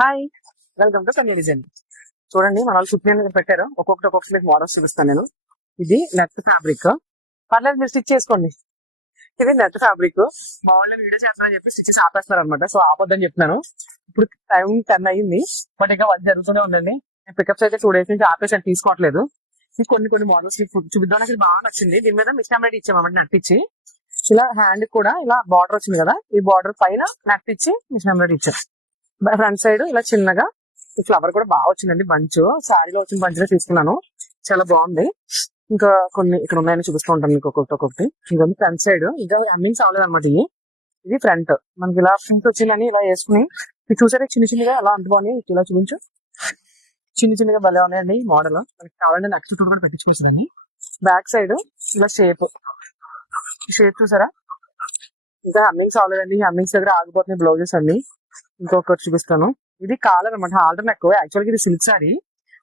Hi, welcome to కమ్యూనిజన్. చూడండి, మన వాళ్ళు షిప్ పెట్టారు. ఒక్కొక్కటి మోడల్స్ చూపిస్తాను నేను. ఇది నెట్ ఫ్యాబ్రిక్. పర్లేదు, మీరు స్టిచ్ చేసుకోండి. ఇది నెట్ ఫ్యాబ్రిక్. మా వాళ్ళు వీడియో చేస్తారని చెప్పి స్టిచెస్ ఆపేస్తారు అనమాట. సో ఆపొద్దని చెప్తున్నాను. ఇప్పుడు టైం 10 అయ్యింది, బట్ ఇంకా వర్క్ జరుగుతూనే ఉందండి. నేను పికప్స్ అయితే 2 days నుంచి ఆపేసాను, తీసుకోవట్లేదు. ఇది కొన్ని మోడల్స్ చూపిద్దాం. నాకు ఇది బాగా నచ్చింది. దీని మీద మిషన్ ఎంబ్రాయిడరీ ఇచ్చామన్నమాట, నెట్ ఇచ్చి. ఇలా హ్యాండ్ కూడా ఇలా బార్డర్ వచ్చింది కదా, ఈ బార్డర్ పైన నెట్ ఇచ్చి మిషన్ ఎంబ్రాయిడరీ ఇచ్చారు. ఫ్రంట్ సైడ్ ఇలా చిన్నగా ఈ ఫ్లవర్ కూడా బాగా వచ్చిందండి. బంచ్ శారీలో వచ్చిన బంచ్ తీసుకున్నాను, చాలా బాగుంది. ఇంకా కొన్ని ఇక్కడ ఉన్నాయని చూపిస్తూ ఉంటాను మీకు ఒక్కొక్కటి. ఇదంతా ఫ్రంట్ సైడ్, ఇంకా హెమ్మింగ్స్ అవ్వలేదు అనమాట. ఇది ఫ్రంట్. మనకి ఇలా ఫ్రంట్ వచ్చిందని ఇలా వేసుకుని ఇది చూసారా, చిన్నగా ఎలా అంటుకోని ఇలా చూపించు. చిన్నగా భలే ఉన్నాయండి మోడల్. మనకి కావాలంటే నెక్స్ట్ చుట్టూ కూడా పెట్టించుకోవచ్చుదాన్ని. బ్యాక్ సైడ్ ఇలా షేప్ చూసారా. ఇంకా హెమ్మింగ్స్ అవ్వలేదండి, హెమ్మింగ్స్ దగ్గర ఆగిపోతున్నాయి బ్లౌజెస్ అన్ని. ఇంకొకటి చూపిస్తాను. ఇది కాలర్ అనమాట, హాల్టర్ నెక్. యాక్చువల్గా ఇది సిల్క్ సారీ,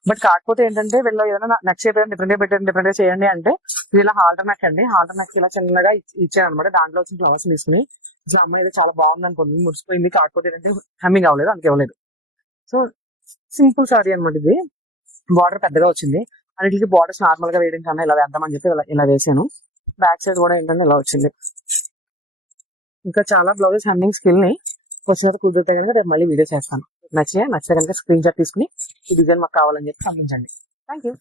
బట్ కాకపోతే ఏంటంటే వీళ్ళు ఏదైనా నెక్ షేప్ ఏదైనా డిఫరెంట్ గా చేయండి అంటే ఇది ఇలా హాల్టర్ నెక్ అండి. హాల్టర్ నెక్ ఇలా చిన్నగా ఇచ్చాను అనమాట. దాంట్లో వచ్చిన ఫ్లవర్స్ తీసుకుని అమ్మాయి అయితే చాలా బాగుంది అనుకోండి, ముడిచిపోయింది. కాకపోతే ఏంటంటే హెమ్మింగ్ అవ్వలేదు, అందుకే ఇవ్వలేదు. సో సింపుల్ సారీ అనమాట. ఇది బార్డర్ పెద్దగా వచ్చింది. అన్నిటికి బార్డర్స్ నార్మల్ గా వేయడం కన్నా ఇలా వేద్దామని చెప్పి ఇలా వేసాను. బ్యాక్ సైడ్ కూడా ఏంటంటే ఇలా వచ్చింది. ఇంకా చాలా బ్లౌజెస్ హెమ్మింగ్ స్కిల్ ని వచ్చినట్టు కుదిరితే కనుక రేపు మళ్ళీ వీడియో చేస్తాను. నచ్చితే కనుక స్క్రీన్ షాట్ తీసుకుని ఈ డిజైన్ మాకు కావాలని చెప్పి పంపించండి. Thank you.